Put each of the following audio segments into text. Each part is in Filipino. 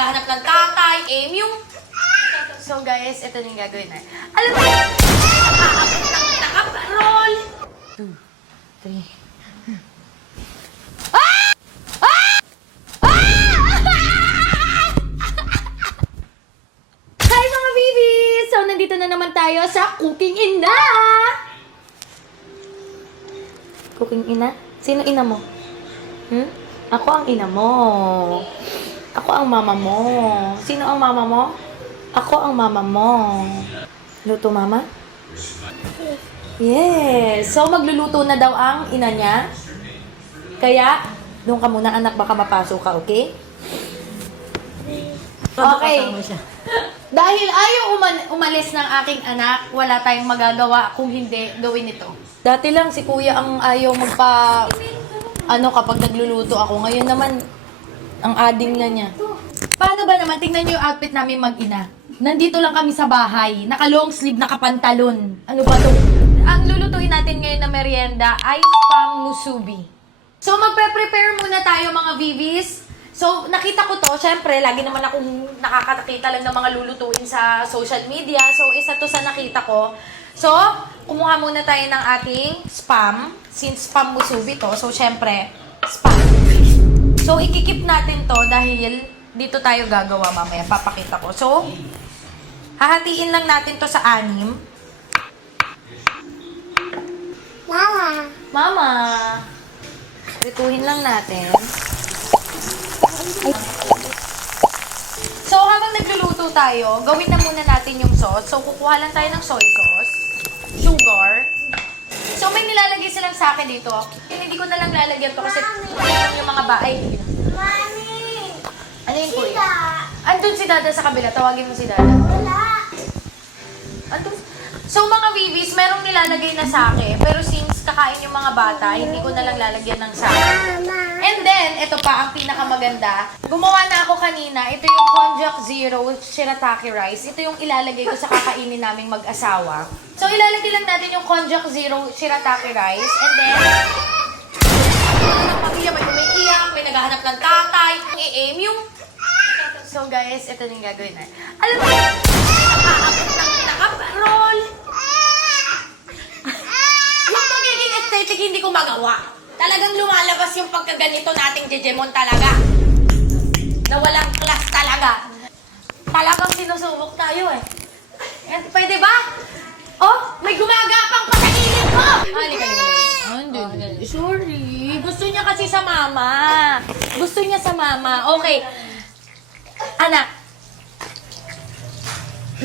naghahanap ng tatay, yung... So guys, ito yung gagawin na. Alam mo, nakaabot ng nakaparol. 2, 3. Hi mga babies! So nandito na naman tayo sa Cooking Ina! Cooking Ina? Sino ina mo? Ako ang ina mo. Ako ang mama mo. Sino ang mama mo? Ako ang mama mo. Luto mama? Yes. So magluluto na daw ang ina niya. Kaya, doon ka muna anak, baka mapasok ka, okay? Okay. Dahil ayaw umalis ng aking anak, wala tayong magagawa kung hindi gawin ito. Dati lang si kuya ang ayaw kapag nagluluto ako. Ngayon naman, ang ading na niya. Paano ba naman? Tingnan niyo yung outfit namin mag-ina. Nandito lang kami sa bahay. Naka-long sleeve, naka-pantalon. Ano ba ito? Ang lulutuin natin ngayon na merienda ay spam musubi. So, magpe-prepare muna tayo mga VVs. So, nakita ko to. Siyempre, lagi naman akong nakakakita lang ng mga lulutuin sa social media. So, isa to sa nakita ko. So, kumuha muna tayo ng ating spam. Since spam musubi to, so siyempre, spam. So, ikikip natin to dahil dito tayo gagawa mamaya. Papakita ko. So, hahatiin lang natin to sa 6. Mama! Rituhin lang natin. So, habang nagluluto tayo, gawin na muna natin yung sauce. So, kukuha lang tayo ng soy sauce, sugar. So, may nilalagay silang sa akin dito. Hindi ko na lang lalagyan to kasi yung mga bahay. Mami! Ano yun po? Sida! Andun si Dada sa kabila. Tawagin mo si Dada. Wala! Andun. So, mga babies, merong nilalagay na sa akin. Pero since kakain yung mga bata, hindi ko na lang lalagyan ng sake. Mama! And then, ito pa, ang pinakamaganda. Gumawa na ako kanina. Ito yung Konjac Zero Shirataki Rice. Ito yung ilalagay ko sa kakainin naming mag-asawa. So, ilalagay lang natin yung Konjac Zero Shirataki Rice. And then, pamilya may umiiyak, may naghahanap ng tatay, i-aim yung... So, guys, ito yung gagawin na. Alam mo, nakaabot ng nakaparol. Yung pagiging aesthetic, hindi ko magawa. Talagang lumalabas yung pagkaganito nating Jejemon talaga. Na walang class talaga. Talagang sinusubok tayo eh. Pwede ba? Oh, may gumagapang pa sa ilip ko! Halika. Sorry. Gusto niya kasi sa mama. Gusto niya sa mama. Okay. Anak.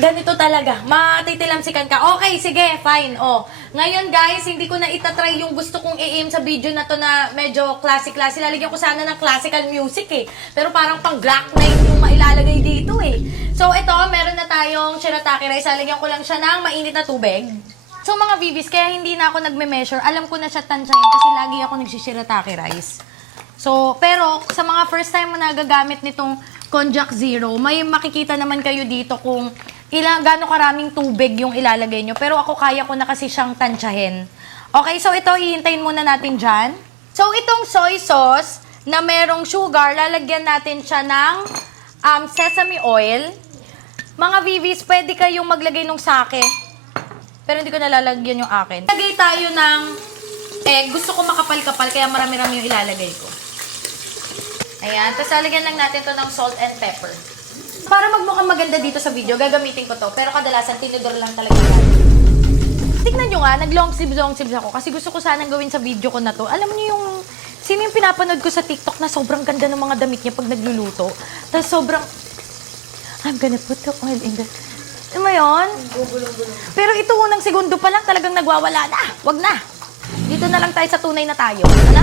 Ganito talaga. Matitilamsikan ka. Okay, sige, fine. Oh. Ngayon, guys, hindi ko na itatry yung gusto kong i-aim sa video na to na medyo classic-classic. Lalagyan ko sana ng classical music eh. Pero parang pang Glock 9 yung mailalagay dito eh. So, ito, meron na tayong shirataki rice. Lalagyan ko lang siya ng mainit na tubig. So, mga bibis, kaya hindi na ako nagme-measure. Alam ko na siya tansyahin kasi lagi ako nagsishirataki rice. So, pero sa mga first time mo nagagamit nitong Konjac Zero, may makikita naman kayo dito kung gaano karaming tubig yung ilalagay nyo. Pero ako kaya ko na kasi siyang tansyahin. Okay, so ito, hihintayin muna natin dyan. So, itong soy sauce na merong sugar, lalagyan natin siya ng sesame oil. Mga VVs, pwede kayong maglagay ng sake. Pero hindi ko nalalagyan yung akin. Lagay tayo ng egg. Gusto ko makapal-kapal, kaya marami-rami yung ilalagay ko. Ayan. Tapos lalagyan lang natin to ng salt and pepper. Para magmukhang maganda dito sa video, gagamitin ko to. Pero kadalasan, tinidor lang talaga yan. Tignan nyo nga, nag-long sleeves ako. Kasi gusto ko sanang gawin sa video ko na to. Alam niyo yung... Sino yung pinapanood ko sa TikTok na sobrang ganda ng mga damit niya pag nagluluto? Tapos sobrang... I'm gonna put the oil in the... Ano mo yun? Pero ito unang segundo pa lang talagang nagwawala na. Wag na. Dito na lang tayo sa tunay na tayo. Ano?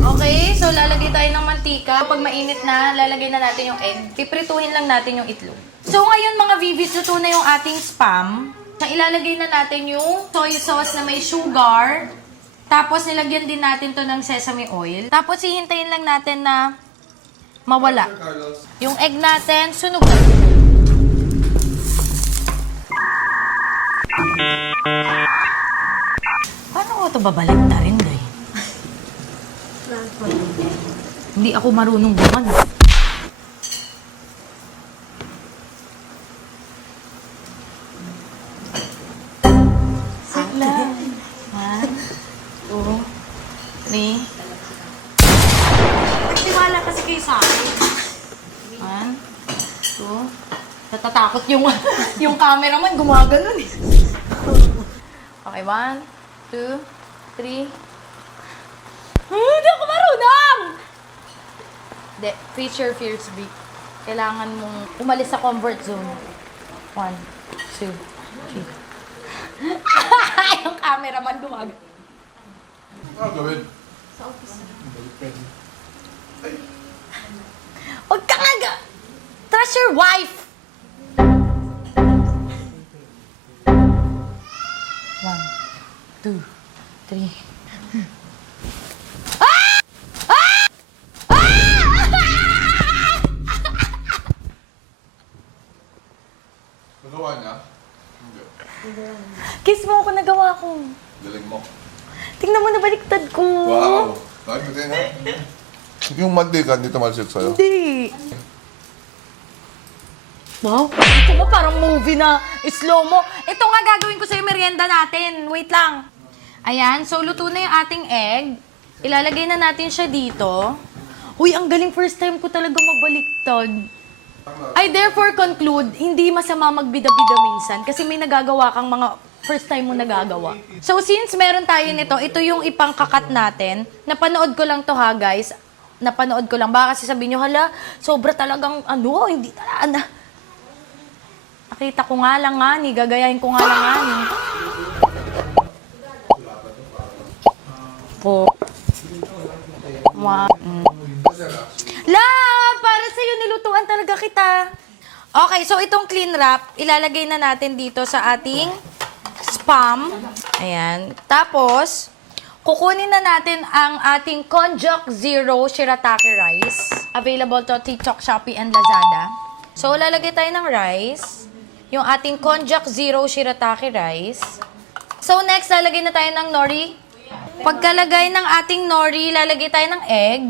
Okay, so lalagay tayo ng mantika. Pag mainit na, lalagay na natin yung egg. Piprituhin lang natin yung itlog. So ngayon mga VVs, luto na yung ating spam. Ilalagay na natin yung soy sauce na may sugar. Tapos nilagyan din natin to ng sesame oil. Tapos hihintayin lang natin na mawala. Yung egg natin, sunog na. Paano ko ito babalik na rin, day? Hindi ako marunong gumawa. Natatakot yung, yung cameraman, gumaganon eh. Okay, 1, 2, 3. Hindi ako marunong! Hindi, face your fears, B. Kailangan mong umalis sa comfort zone. 1, 2, 3. Yung cameraman gumaganon. Ano gawin? Huwag ka nga! Trust your wife! 1, 2, 3. Nagawa niya? Hindi. Kiss mo ako, nagawa ko. Galing mo. Tingnan mo, nabaliktad ko. Wow! Sabi ko na. Yung mantika, hindi tumalsik sa'yo. Hindi. Wow, ito mo parang movie na slow-mo. Ito nga gagawin ko sa'yo merienda natin. Wait lang. Ayan, so luto na yung ating egg. Ilalagay na natin siya dito. Uy, ang galing, first time ko talaga magbaliktad. I therefore conclude, hindi masama magbida-bida minsan kasi may nagagawa kang mga first time mo nagagawa. So since meron tayo nito, ito yung ipangkakat natin. Napanood ko lang to ha, guys. Napanood ko lang. Baka kasi sabihin nyo, hala, sobra talagang hindi talaga. Nakita ko nga lang nga ni, gagayahin ko nga lang nga ni. La, para sa'yo nilutuan talaga kita. Okay, so itong clean wrap, ilalagay na natin dito sa ating spam. Ayan. Tapos, kukunin na natin ang ating Konjac Zero Shirataki Rice. Available to TikTok, Shopee, and Lazada. So, lalagay tayo ng rice. Yung ating Konjac Zero Shirataki Rice. So, next, lalagay na tayo ng nori. Pagkalagay ng ating nori, lalagay tayo ng egg.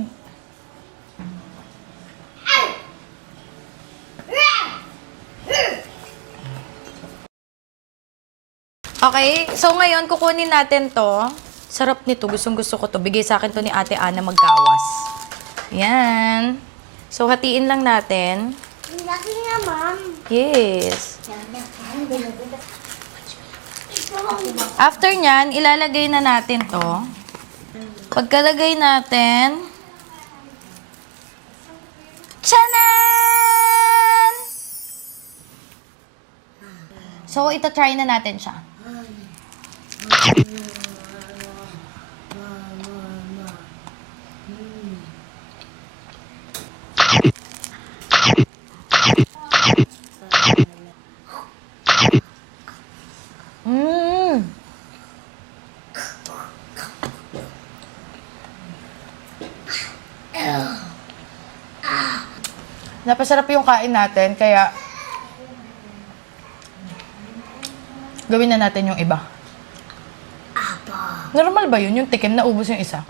Okay, so ngayon, kukunin natin to. Sarap nito, gustong-gusto ko to. Bigay sa akin to ni Ate Ana Magkawas. Yan. So, hatiin lang natin. Ang laki nga, ma'am. Yes. After nyan, ilalagay na natin to. Pagkalagay natin, tchanan! So, ita-try na natin siya. Napasarap yung kain natin, kaya gawin na natin yung iba. Normal ba yun? Yung tikim na ubos yung isa?